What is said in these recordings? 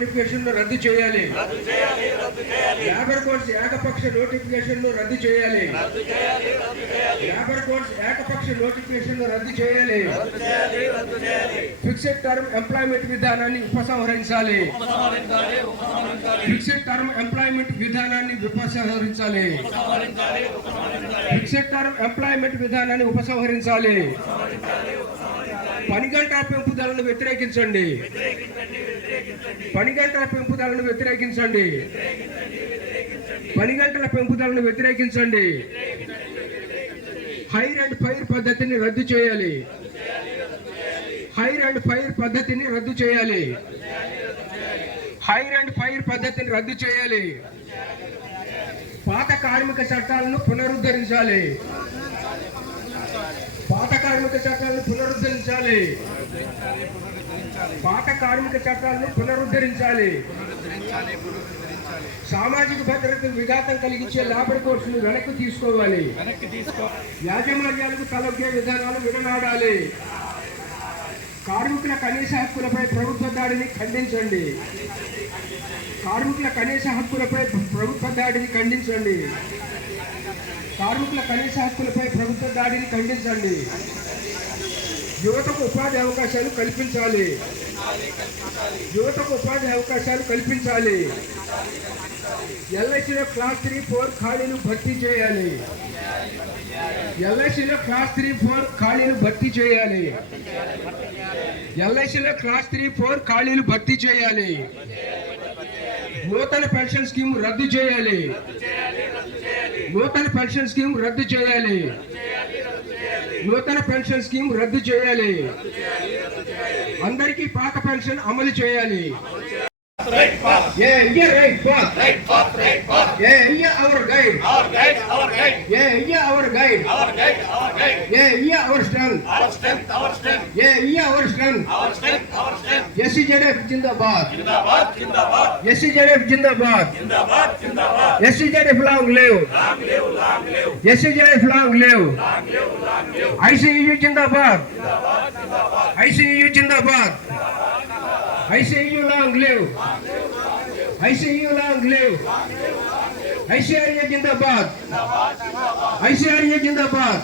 Notification రద్దు చేయాలి. Labour codes ఏకపక్ష నోటిఫికేషన్ రద్దు చేయాలి. లేబర్ కోడ్స్ ఏకపక్ష నోటిఫికేషన్ రద్దు చేయాలి. ఫిక్స్డ్ టర్మ్ ఎంప్లాయ్మెంట్ విధానాన్ని ఉపసంహరించాలి. ఫిక్స్డ్ టర్మ్ ఎంప్లాయ్మెంట్ విధానాన్ని ఉపసంహరించాలి. ఫిక్స్డ్ టర్మ్ ఎంప్లాయ్మెంట్ విధానాన్ని ఉపసంహరించాలి. పని గంటల పెంపుదలను వ్యతిరేకించండి. పని గంటల పెంపుదలను వ్యతిరేకించండి. పని గంటల పెంపుదలను వ్యతిరేకించండి. హైర్ అండ్ ఫైర్ పద్ధతిని రద్దు చేయాలి. హైర్ అండ్ ఫైర్ పద్ధతిని రద్దు చేయాలి. హైర్ అండ్ ఫైర్ పద్ధతిని రద్దు చేయాలి. పాత కార్మిక చట్టాలను పునరుద్ధరించాలి. పాత కార్మిక చట్టాలను పునరుద్ధరించాలి. పాత కార్మిక చట్టాలను పునరుద్ధరించాలి. సామాజిక భద్రతకు విఘాతం కలిగించే లేబర్ కోర్సును వెనక్కి తీసుకోవాలి. యాజమాన్యాలకు తలొగ్గే విధానాలు విడనాడాలి. కార్మికుల కనీస హక్కులపై ప్రభుత్వ దాడిని ఖండించండి. కార్మికుల కనీస హక్కులపై ప్రభుత్వ దాడిని ఖండించండి. కార్మికుల కనీస హక్కులపై ప్రభుత్వ దాడిని ఖండించండి. యువతకు ఉపాధి అవకాశాలు కల్పించాలి. యువతకు ఉపాధి అవకాశాలు కల్పించాలి. ఎల్ఐసిలో క్లాస్ త్రీ ఫోర్ ఖాళీలు భర్తీ చేయాలి. ఎల్ఐసిలో క్లాస్ త్రీ ఫోర్ ఖాళీలు భర్తీ చేయాలి. ఎల్ఐసిలో క్లాస్ త్రీ ఫోర్ ఖాళీలు భర్తీ చేయాలి. నూతన పెన్షన్ స్కీమ్ రద్దు చేయాలి. నూతన పెన్షన్ స్కీమ్ రద్దు చేయాలి. నూతన పెన్షన్ స్కీమ్ రద్దు చేయాలి. అందరికీ పాత పెన్షన్ అమలు చేయాలి. Right path, Yeah, yeah, right path. right path, right path. Yeah, yeah, our guide. Our guide, our guide, Yeah, yeah, our guide. our guide, our guide. Yeah, yeah, our strength. Our strength, our strength, Yeah, yeah, our strength. our strength, our strength. SCJF Jindabad. Jindabad, Jindabad, SCJF Jindabad. Jindabad, Jindabad. SCJF long live. Long live, long live, SCJF long live. long live, long live. ICU Jindabad. Jindabad, Jindabad. ICU Jindabad. ఐశ్వర్యులాంగ్ లేవు. ఐశ్వర్యులాంగ్ లేవు. ఐశ్వర్య జిందాబాద్. ఐశ్వర్య జిందాబాద్.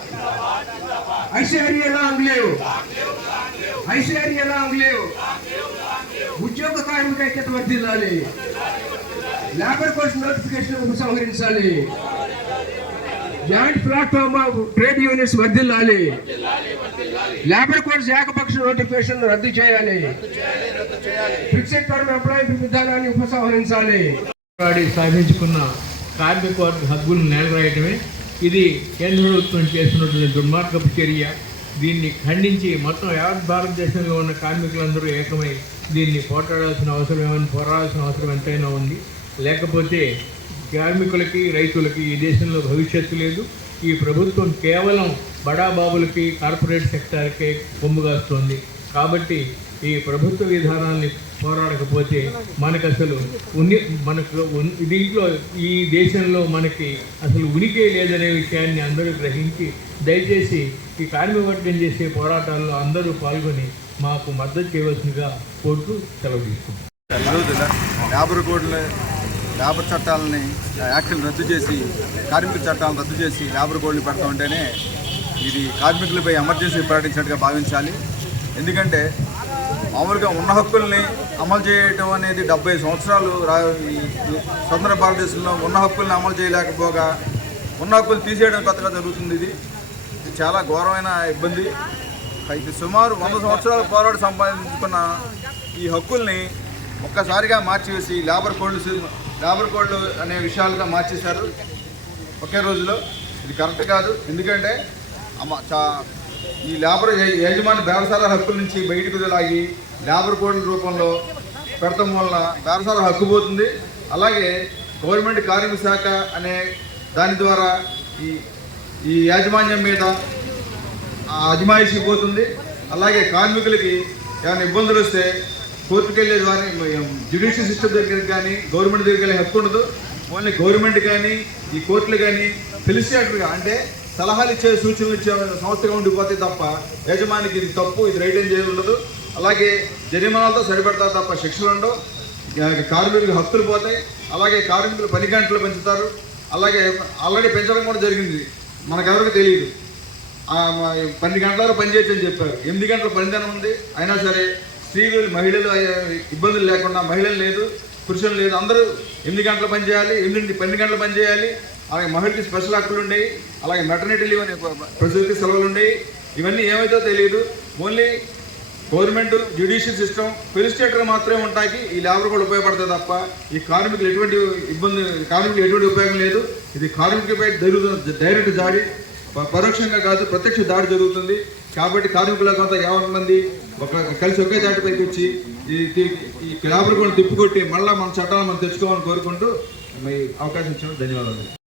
ఐశ్వర్యలాంగ్ లేవు. ఐశ్వర్యలాంగ్ లేవు. ఉద్యోగ కార్మిక ఐక్యత వర్తిల్లాలి labour కోసం notification ఉపసంహరించాలి. Joint platform of trade unions వర్ధిల్లాలి. లేబర్ కోడ్స్ ఏకపక్ష నోటిఫికేషన్ రద్దు చేయాలి. ఫిక్స్డ్ టర్మ్ ఎంప్లాయ్మెంట్ విధానాన్ని ఉపసంహరించాలి. సాధించుకున్న కార్మిక వర్గ హక్కులను నెలవేయటమే ఇది కేంద్ర ప్రభుత్వం చేస్తున్నటువంటి దుర్మార్గపు చర్య. దీన్ని ఖండించి మొత్తం యావత్ భారతదేశంలో ఉన్న కార్మికులందరూ ఏకమై దీన్ని పోటాడాల్సిన అవసరం ఏమని పోరాడాల్సిన అవసరం ఎంతైనా ఉంది. లేకపోతే కార్మికులకి రైతులకి ఈ దేశంలో భవిష్యత్తు లేదు. ఈ ప్రభుత్వం కేవలం బడాబాబులకి కార్పొరేట్ సెక్టార్కే కొమ్ముగాస్తోంది. కాబట్టి ఈ ప్రభుత్వ విధానాన్ని పోరాడకపోతే మనకు అసలు ఉన్ని మనకు దీంట్లో ఈ దేశంలో మనకి అసలు ఉనికి లేదనే విషయాన్ని అందరూ గ్రహించి దయచేసి ఈ కార్మిక వర్గం చేసే పోరాటాల్లో అందరూ పాల్గొని మాకు మద్దతు చేయవలసిందిగా కోరుతూ సెలవు తీసుకుంటాం యాభై కోట్ల లేబర్ చట్టాలని యాక్టులు రద్దు చేసి కార్మిక చట్టాలను రద్దు చేసి లేబర్ కోడ్లు పెడతా ఉంటేనే ఇది కార్మికులపై ఎమర్జెన్సీ ప్రకటించినట్టుగా భావించాలి. ఎందుకంటే మామూలుగా ఉన్న హక్కుల్ని అమలు చేయటం అనేది డెబ్బై సంవత్సరాలు రా స్వతంత్ర భారతదేశంలో ఉన్న హక్కుల్ని అమలు చేయలేకపోగా ఉన్న హక్కులు తీసేయడం కొత్తగా జరుగుతుంది ఇది. ఇది చాలా ఘోరమైన ఇబ్బంది. అయితే సుమారు వంద సంవత్సరాల పోరాడు సంపాదించుకున్న ఈ హక్కుల్ని ఒక్కసారిగా మార్చివేసి లేబర్ కోడ్లు డాబర్ లేబర్ కోడ్లు అనే విషయాలుగా మార్చేశారు. ఒకే రోజులో. ఇది కరెక్ట్ కాదు. ఎందుకంటే ఈ లేబర్ యజమాని బేరసాల హక్కుల నుంచి బయటకు లాగి లేబర్ కోడ్ల రూపంలో పెడతాం వలన బేరసాల హక్కు పోతుంది. అలాగే గవర్నమెంట్ కార్మిక శాఖ అనే దాని ద్వారా ఈ ఈ యాజమాన్యం మీద అజమాయిషి పోతుంది. అలాగే కార్మికులకి ఏమైనా ఇబ్బందులు వస్తే కోర్టుకు వెళ్ళే ద్వారా జ్యుడిషియల్ సిస్టమ్ దగ్గర కానీ గవర్నమెంట్ దగ్గర వెళ్ళే హక్కు ఉండదు. ఓన్లీ గవర్నమెంట్ కానీ ఈ కోర్టులు కానీ తెలిసేటట్టుగా అంటే సలహాలు ఇచ్చే సూచనలు ఇచ్చే సంస్థగా ఉండిపోతే తప్ప యజమానికి ఇది తప్పు ఇది రైట్ అని చేసి ఉండదు. అలాగే జరిమానాలతో సరిపెడతారు తప్ప శిక్షలు ఉండవు. కార్మికులకు హక్కులు పోతాయి. అలాగే కార్మికులు పని గంటలు పెంచుతారు. అలాగే ఆల్రెడీ పెంచడం కూడా జరిగింది. మనకెవరికి తెలియదు. పన్నెండు గంటల వరకు పనిచేయచ్చు అని చెప్పారు. ఎనిమిది గంటల పనిదనం ఉంది. అయినా సరే స్త్రీలు మహిళలు ఇబ్బందులు లేకుండా మహిళలు లేదు పురుషులు లేదు అందరూ ఎనిమిది గంటలు పని చేయాలి ఎనిమిది పన్నెండు గంటలు పని చేయాలి. అలాగే మహిళకి స్పెషల్ హక్కులు ఉండేవి అలాగే మెటర్నిటీ లీవ్ అనే ప్రజలకి సెలవులు ఉండేవి. ఇవన్నీ ఏమైతే తెలియదు. ఓన్లీ గవర్నమెంట్ జ్యుడిషియల్ సిస్టమ్ పెరిస్టేటర్ మాత్రమే ఉంటాయి. ఈ లేబర్ కూడా ఉపయోగపడతాయి తప్ప ఈ కార్మికులు ఎటువంటి ఇబ్బంది కార్మికులు ఎటువంటి ఉపయోగం లేదు. ఇది కార్మికులపై జరుగుతున్న డైరెక్ట్ దాడి పరోక్షంగా కాదు ప్రత్యక్ష దాడి జరుగుతుంది. కాబట్టి కార్మికులకు అంతా యాభై మంది ఒక కలిసి ఒకే దాటిపైకి వచ్చి ఈ ఈ- ఈ లేబర్ కూడా మళ్ళీ మన చట్టాలను మనం తెచ్చుకోవాలని కోరుకుంటూ మీ అవకాశం ఇచ్చిన ధన్యవాదాలు.